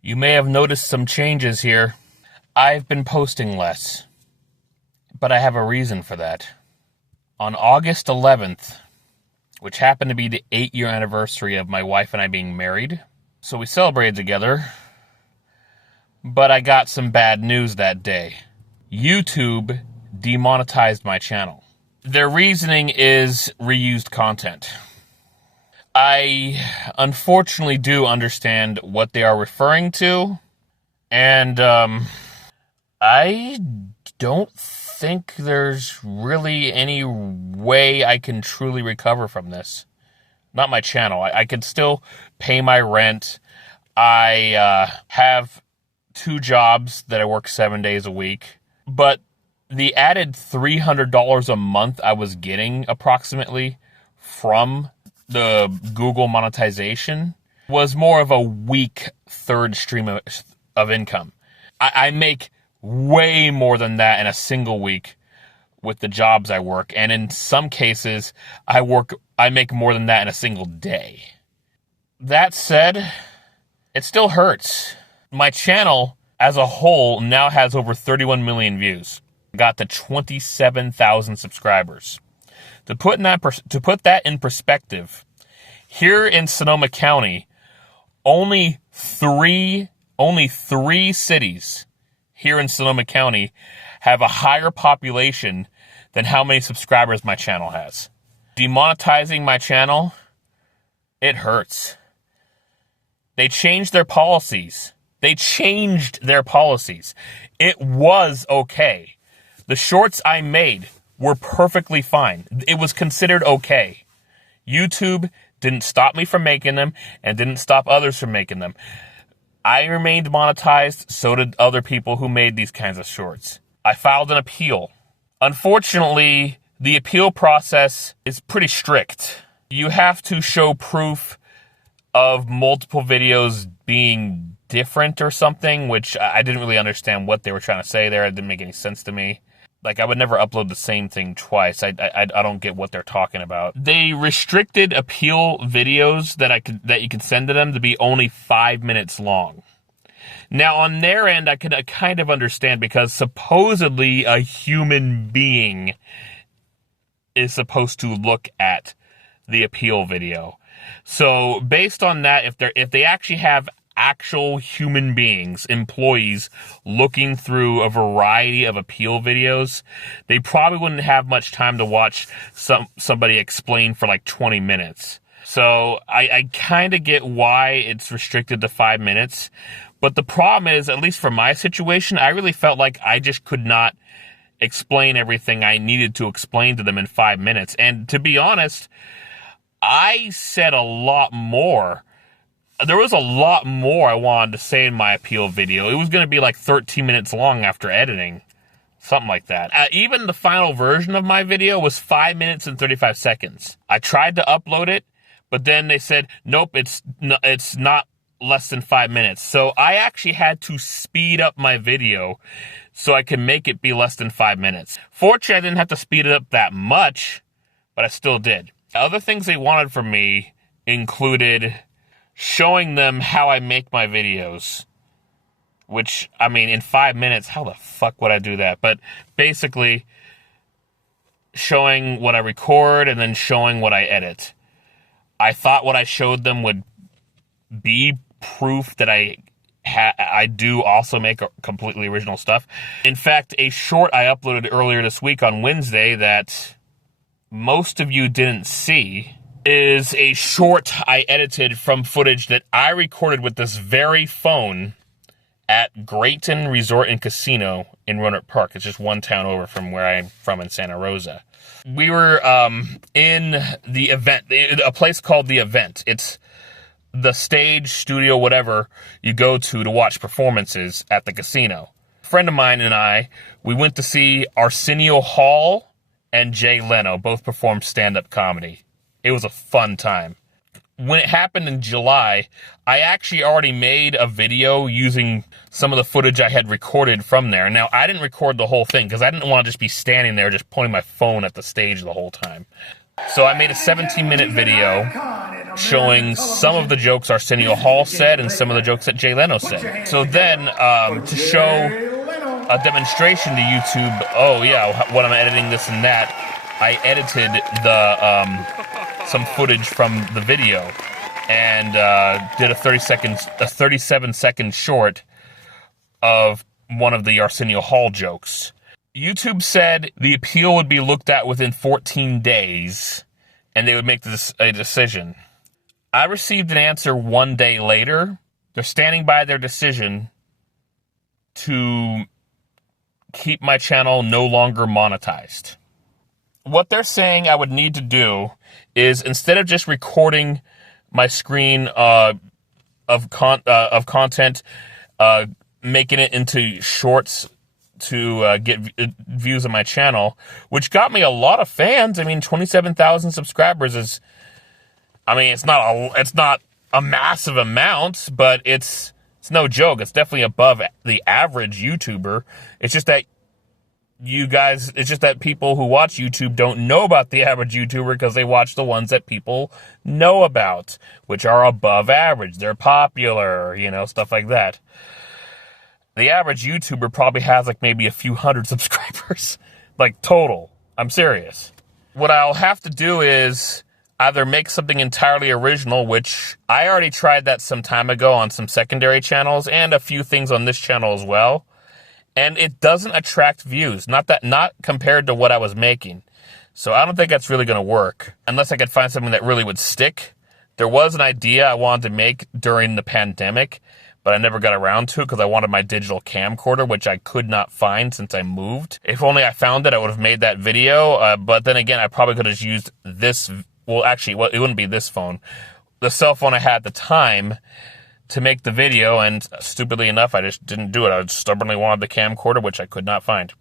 You may have noticed some changes here. I've been posting less, but I have a reason for that. On August 11th, which happened to be the 8-year anniversary of my wife and I being married, so we celebrated together, but I got some bad news that day. YouTube demonetized my channel. Their reasoning is reused content. I unfortunately do understand what they are referring to, and I don't think there's really any way I can truly recover from this. Not my channel. I can still pay my rent. I have 2 jobs that I work 7 days a week, but the added $300 a month I was getting approximately from the Google monetization was more of a weak third stream of income. I make way more than that in a single week with the jobs I work, and in some cases I make more than that in a single day. That said, it still hurts. My channel as a whole now has over 31 million views. Got to 27,000 subscribers. To put that in perspective, here in Sonoma County, only three cities here in Sonoma County have a higher population than how many subscribers my channel has. Demonetizing my channel, it hurts. They changed their policies. It was okay. The shorts I made were perfectly fine. It was considered okay. YouTube didn't stop me from making them and didn't stop others from making them. I remained monetized, so did other people who made these kinds of shorts. I filed an appeal. Unfortunately, the appeal process is pretty strict. You have to show proof of multiple videos being different or something, which I didn't really understand what they were trying to say there. It didn't make any sense to me. Like, I would never upload the same thing twice. I don't get what they're talking about. They restricted appeal videos that you can send to them to be only 5 minutes long. Now, on their end, I could kind of understand, because supposedly a human being is supposed to look at the appeal video. So based on that, if they actually have actual human beings, employees, looking through a variety of appeal videos, they probably wouldn't have much time to watch somebody explain for like 20 minutes. So I kind of get why it's restricted to 5 minutes. But the problem is, at least for my situation, I really felt like I just could not explain everything I needed to explain to them in 5 minutes. And to be honest, I said a lot more. There was a lot more I wanted to say in my appeal video. It was going to be like 13 minutes long after editing. Something like that. Even the final version of my video was 5 minutes and 35 seconds. I tried to upload it, but then they said, nope, it's not less than 5 minutes. So I actually had to speed up my video so I could make it be less than 5 minutes. Fortunately, I didn't have to speed it up that much, but I still did. Other things they wanted from me included showing them how I make my videos, which, I mean, in 5 minutes, how the fuck would I do that? But basically, showing what I record and then showing what I edit. I thought what I showed them would be proof that I do also make completely original stuff. In fact, a short I uploaded earlier this week on Wednesday that most of you didn't see is a short I edited from footage that I recorded with this very phone at Grayton Resort and Casino in Roanoke Park. It's just one town over from where I'm from in Santa Rosa. We were in the event, a place called The Event. It's the stage, studio, whatever you go to watch performances at the casino. A friend of mine and I, we went to see Arsenio Hall and Jay Leno both perform stand-up comedy. It was a fun time. When it happened in July, I actually already made a video using some of the footage I had recorded from there. Now, I didn't record the whole thing because I didn't want to just be standing there just pointing my phone at the stage the whole time. So I made a 17-minute video showing some of the jokes Arsenio Hall said and some of the jokes that Jay Leno said. So then, to show a demonstration to YouTube, oh yeah, when I'm editing this and that, I edited some footage from the video and did a 37-second short of one of the Arsenio Hall jokes. YouTube said the appeal would be looked at within 14 days, and they would make a decision. I received an answer 1 day later. They're standing by their decision to keep my channel no longer monetized. What they're saying I would need to do is, instead of just recording my screen of content, making it into shorts to get views on my channel, which got me a lot of fans. I mean, 27,000 subscribers is, I mean, it's not a massive amount, but it's no joke. It's definitely above the average YouTuber. It's just that people who watch YouTube don't know about the average YouTuber because they watch the ones that people know about, which are above average. They're popular, stuff like that. The average YouTuber probably has like maybe a few hundred subscribers, like total. I'm serious. What I'll have to do is either make something entirely original, which I already tried that some time ago on some secondary channels and a few things on this channel as well. And it doesn't attract views, not compared to what I was making. So I don't think that's really going to work unless I could find something that really would stick. There was an idea I wanted to make during the pandemic, but I never got around to it because I wanted my digital camcorder, which I could not find since I moved. If only I found it, I would have made that video. But then again, I probably could have used this. Well, actually, it wouldn't be this phone. The cell phone I had at the time to make the video, and stupidly enough, I just didn't do it. I stubbornly wanted the camcorder, which I could not find.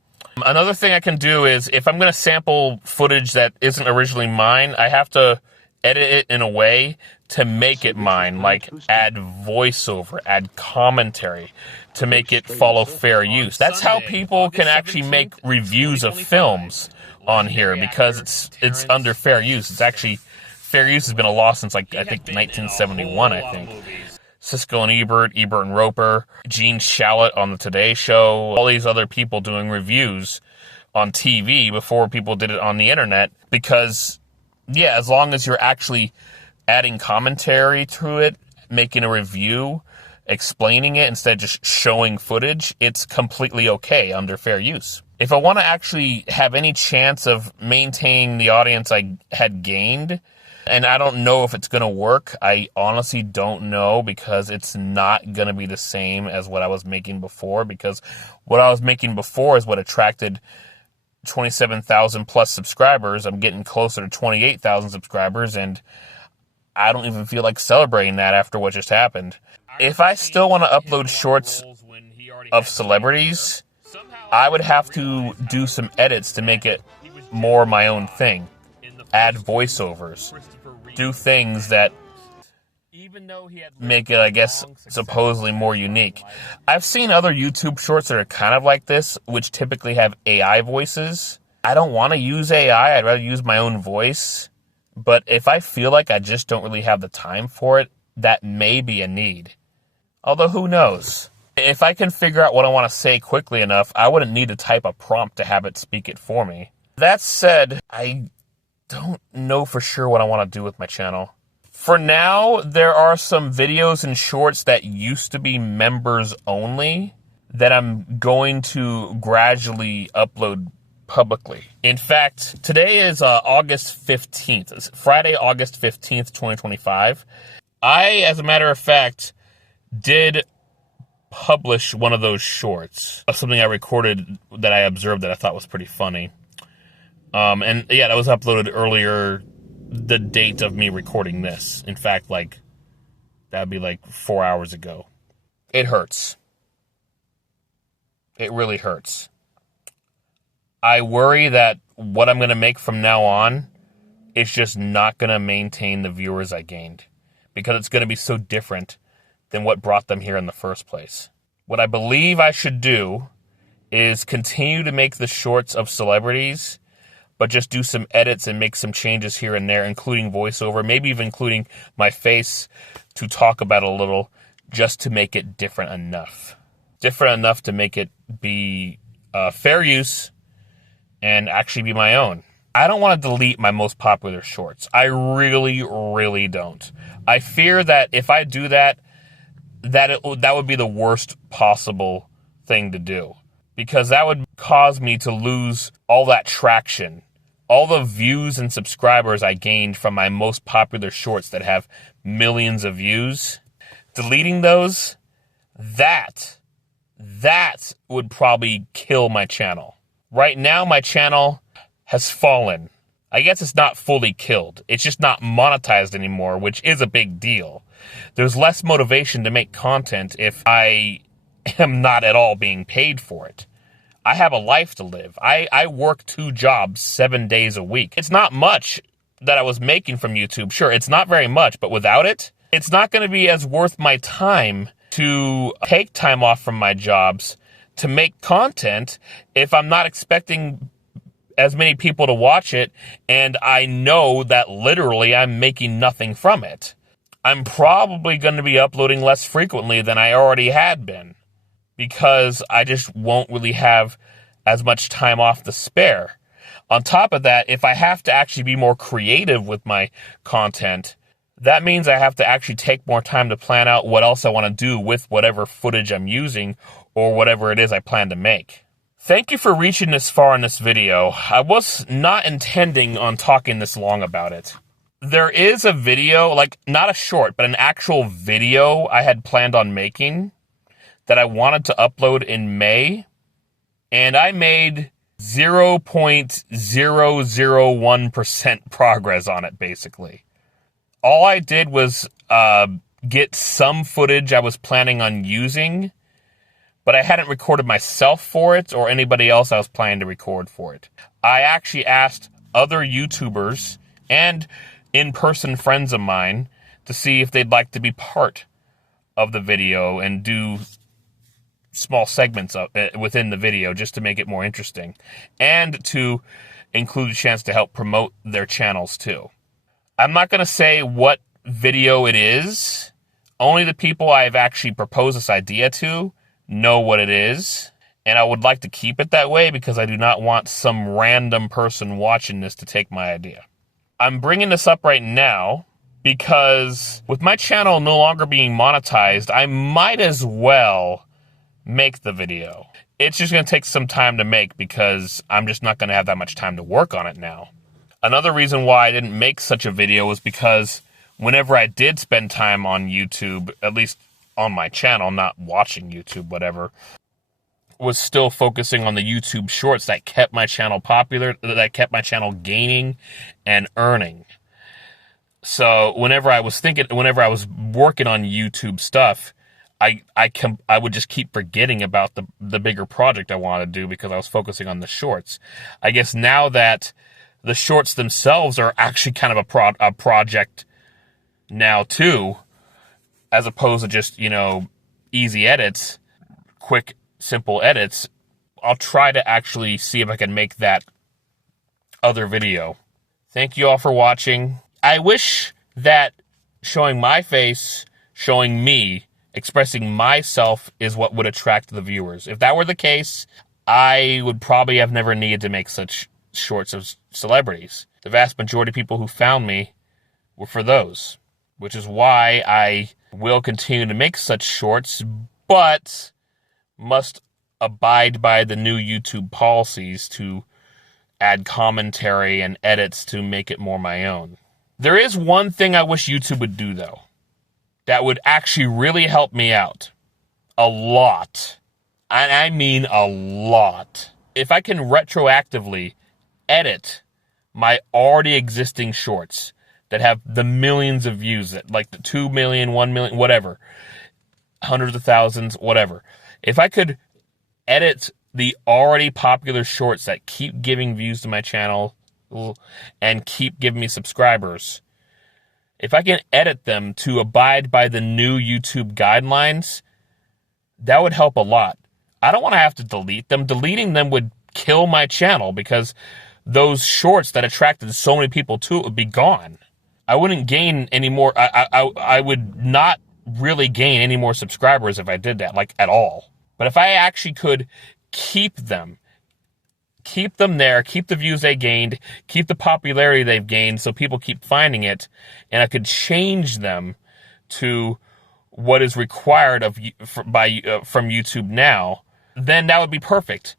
Another thing I can do is, if I'm going to sample footage that isn't originally mine, I have to edit it in a way to make it mine, like add voiceover, add commentary, to make it follow fair use. That's how people can actually make reviews of films on here, because it's under fair use. It's actually, fair use has been a law since I think 1971, I think. Siskel and Ebert and Roper, Gene Shalit on the Today Show, all these other people doing reviews on TV before people did it on the internet, because, yeah, as long as you're actually adding commentary to it, making a review, explaining it instead of just showing footage, it's completely okay under fair use. If I want to actually have any chance of maintaining the audience I had gained, and I don't know if it's going to work, I honestly don't know, because it's not going to be the same as what I was making before, because what I was making before is what attracted 27,000 plus subscribers. I'm getting closer to 28,000 subscribers, and I don't even feel like celebrating that after what just happened. If I still want to upload shorts of celebrities, I would have to do some edits to make it more my own thing. Add voiceovers. Do things that make it, I guess, supposedly more unique. I've seen other YouTube shorts that are kind of like this, which typically have AI voices. I don't want to use AI. I'd rather use my own voice. But if I feel like I just don't really have the time for it, that may be a need. Although, who knows? If I can figure out what I want to say quickly enough, I wouldn't need to type a prompt to have it speak it for me. That said, I don't know for sure what I want to do with my channel. For now, there are some videos and shorts that used to be members only that I'm going to gradually upload publicly. In fact, today is August 15th. It's Friday, August 15th, 2025. I, as a matter of fact, did publish one of those shorts of something I recorded that I observed that I thought was pretty funny. And yeah, that was uploaded earlier, the date of me recording this. In fact, that'd be 4 hours ago. It hurts. It really hurts. I worry that what I'm going to make from now on is just not going to maintain the viewers I gained, because it's going to be so different than what brought them here in the first place. What I believe I should do is continue to make the shorts of celebrities, but just do some edits and make some changes here and there, including voiceover, maybe even including my face to talk about it a little, just to make it different enough. Different enough to make it be fair use and actually be my own. I don't want to delete my most popular shorts. I really, really don't. I fear that if I do that, that would be the worst possible thing to do, because that would cause me to lose all that traction, all the views and subscribers I gained from my most popular shorts that have millions of views. Deleting those, that would probably kill my channel. Right now, my channel has fallen. I guess it's not fully killed. It's just not monetized anymore, which is a big deal. There's less motivation to make content if I am not at all being paid for it. I have a life to live. I work 2 jobs 7 days a week. It's not much that I was making from YouTube. Sure, it's not very much, but without it, it's not going to be as worth my time to take time off from my jobs to make content if I'm not expecting as many people to watch it, and I know that literally I'm making nothing from it. I'm probably going to be uploading less frequently than I already had been, because I just won't really have as much time off to spare. On top of that, if I have to actually be more creative with my content, that means I have to actually take more time to plan out what else I want to do with whatever footage I'm using or whatever it is I plan to make. Thank you for reaching this far in this video. I was not intending on talking this long about it. There is a video, like not a short, but an actual video I had planned on making that I wanted to upload in May, and I made 0.001% progress on it, basically. All I did was get some footage I was planning on using, but I hadn't recorded myself for it or anybody else I was planning to record for it. I actually asked other YouTubers and in-person friends of mine to see if they'd like to be part of the video and do small segments of it within the video just to make it more interesting, and to include a chance to help promote their channels too. I'm not going to say what video it is. Only the people I've actually proposed this idea to know what it is, and I would like to keep it that way because I do not want some random person watching this to take my idea. I'm bringing this up right now because with my channel no longer being monetized, I might as well make the video. It's just going to take some time to make because I'm just not going to have that much time to work on it now. Another reason why I didn't make such a video was because whenever I did spend time on YouTube, at least on my channel, not watching YouTube, whatever, was still focusing on the YouTube shorts that kept my channel popular, that kept my channel gaining and earning. So whenever I was working on YouTube stuff, I would just keep forgetting about the bigger project I wanted to do because I was focusing on the shorts. I guess now that the shorts themselves are actually kind of a project now too, as opposed to just, easy edits, quick, simple edits, I'll try to actually see if I can make that other video. Thank you all for watching. I wish that showing my face, showing me, expressing myself is what would attract the viewers. If that were the case, I would probably have never needed to make such shorts of celebrities. The vast majority of people who found me were for those, which is why I will continue to make such shorts, but must abide by the new YouTube policies to add commentary and edits to make it more my own. There is one thing I wish YouTube would do, though, that would actually really help me out. A lot. And I mean a lot. If I can retroactively edit my already existing shorts that have the millions of views, that like the 2 million, 1 million, whatever, hundreds of thousands, whatever. If I could edit the already popular shorts that keep giving views to my channel and keep giving me subscribers, if I can edit them to abide by the new YouTube guidelines, that would help a lot. I don't want to have to delete them. Deleting them would kill my channel because those shorts that attracted so many people to it would be gone. I wouldn't gain any more. I would not really gain any more subscribers if I did that, like at all. But if I actually could keep them there, keep the views they gained, keep the popularity they've gained so people keep finding it, and I could change them to what is required from YouTube now, then that would be perfect.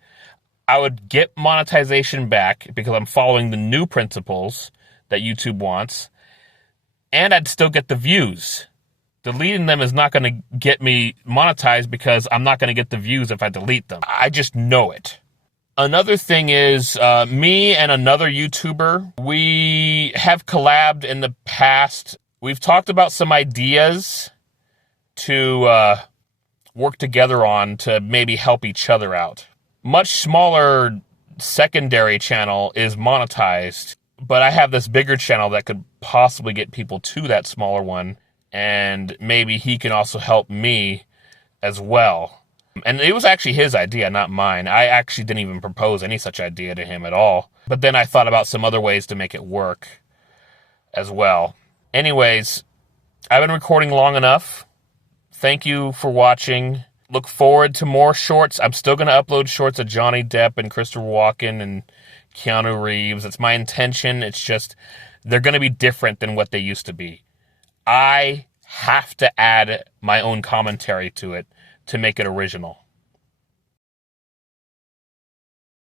I would get monetization back because I'm following the new principles that YouTube wants, and I'd still get the views. Deleting them is not going to get me monetized because I'm not going to get the views if I delete them. I just know it. Another thing is, me and another YouTuber, we have collabed in the past. We've talked about some ideas to work together on to maybe help each other out. Much smaller secondary channel is monetized, but I have this bigger channel that could possibly get people to that smaller one, and maybe he can also help me as well. And it was actually his idea, not mine. I actually didn't even propose any such idea to him at all. But then I thought about some other ways to make it work as well. Anyways, I've been recording long enough. Thank you for watching. Look forward to more shorts. I'm still going to upload shorts of Johnny Depp and Christopher Walken and Keanu Reeves. It's my intention. It's just they're going to be different than what they used to be. I have to add my own commentary to it to make it original.